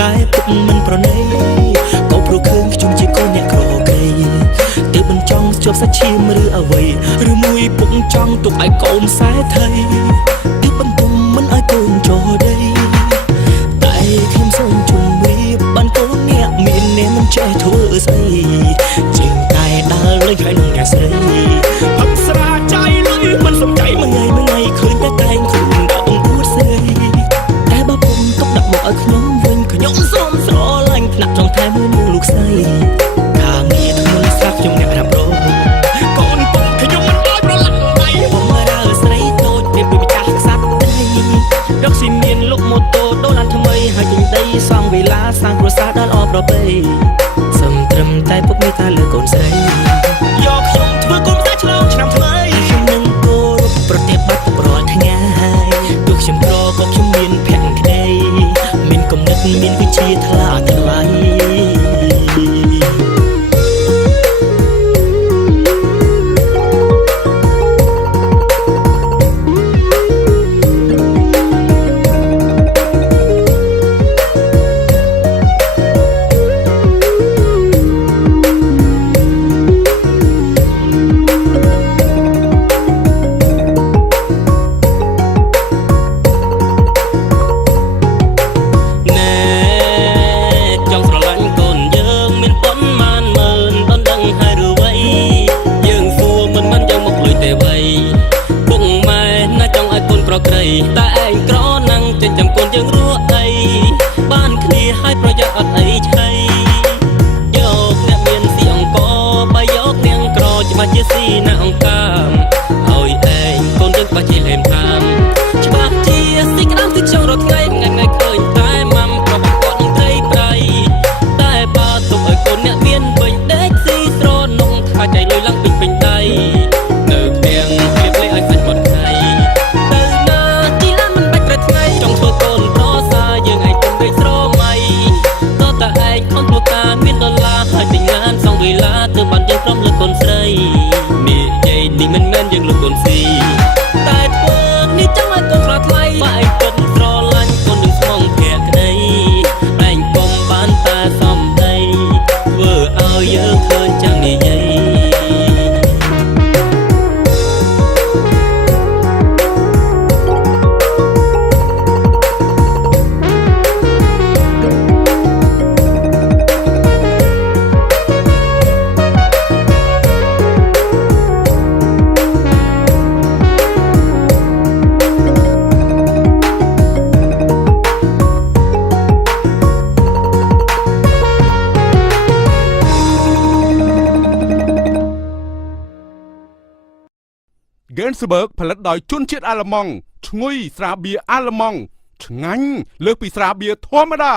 តែពុកមិនប្រណីក៏ព្រោះឃើញខ្ញុំជាកូនអ្នកក្រក្រៃទើបមិនចង់ជាប់សាច់ឈាមឬអ្វីឬមួយពុកចង់ទុកឲ្យកូនខ្សែថៃទើបបន្ទុំមិនឲ្យកូនចូលដីតែខ្ញុំសូមជម្រាបបានកូនអ្នកមានអ្នកមិនចេះធ្វើស្អីជាងតែដើរលេងហើយនឹងអ្នកស្រីផឹកស្រាចៃលុយមិនសំចៃមួយថ្ងៃឃើញតែតែងខ្លួនដល់បង្អួតស្រីតែបើពុំទុកដាក់មកឲ្យខ្ញុំវិញខ្ញុំសូមស្រឡាញ់ថ្នាក់ចង់ថែមួយនោះលោកស្រីការងារធ្ងន់ស្រាប់ខ្ញុំអ្នករ៉ាប់រងកូនពុកខ្ញុំមិនអោយប្រឡាក់ដៃបំរើស្រីតូចពេលពីម្ចាស់ខ្សាត់ដីរកស៊ីមានលុកម៉ូតូដូរឡានថ្មីហើយទិញដីសង់វិឡាសាងគ្រួសារដល់ល្អប្រពៃសំត្រឹមតែពុកមេត្តាលើកូនស្រីយកខ្ញុំធ្វើកូនស្រីឆ្លងឆ្នាំថ្មីខ្ញុំនឹងគោរពប្រតិបត្តិរាល់ថ្ងៃទោះខ្ញុំក្រក៏ខ្ញុំមានភក្តីមានគំនិតមានវិជ្ជាថ្លាថ្លៃតែឯងក្រណាំងចិញ្ចឹមកូនយើងរស់អីបានគ្នាឲ្យប្រយ័ត្នអត់អីឆៃយកអ្នកមានស៊ីអង្គបើយកនាងក្រច្បាស់ជាស៊ីណាអង្គកាមឲ្យឯងកូនយើងច្បាស់ជាលេមតាមច្បាស់ជាស៊ីក្តាមគឺចង់រត់ថ្ងៃថ្ងៃឃើញតែម៉ាំប្រពន្ធនឹងត្រីប្រៃតែបើទុកឲ្យកូនអ្នកមានវិញដេកស៊ីស្រនំខាចៃលុយឡើងពេញដៃនៅផ្ទះព្រៀបលេឲ្យសាច់បត់ថ្ងៃចង់ធ្វើកូនប្រសាយើងឯងទុំដូចស្រមៃតើតែឯងខំធ្វើការមានដុល្លារហើយទិញឡានសង់វិឡាទើបបានយើងព្រមលើកូនស្រីនិយាយនេះមិនមែនយើងលើកកូនស៊ីតែធ្វើនេះចង់ឲ្យកូនស្រថ្លៃបើឯងពិតស្រឡាញ់កូននឹងស្មងភក្តីឯងពុំបានតែសំដីធ្វើឲ្យយើងឃើញចាំនិយាយGensberg ផលិតដោយជនជាតិអាល្លឺម៉ង់ឈ្ងុយស្រាបៀរអាល្លឺម៉ង់ឆ្ងាញ់លើសពីស្រាបៀរធម្មតា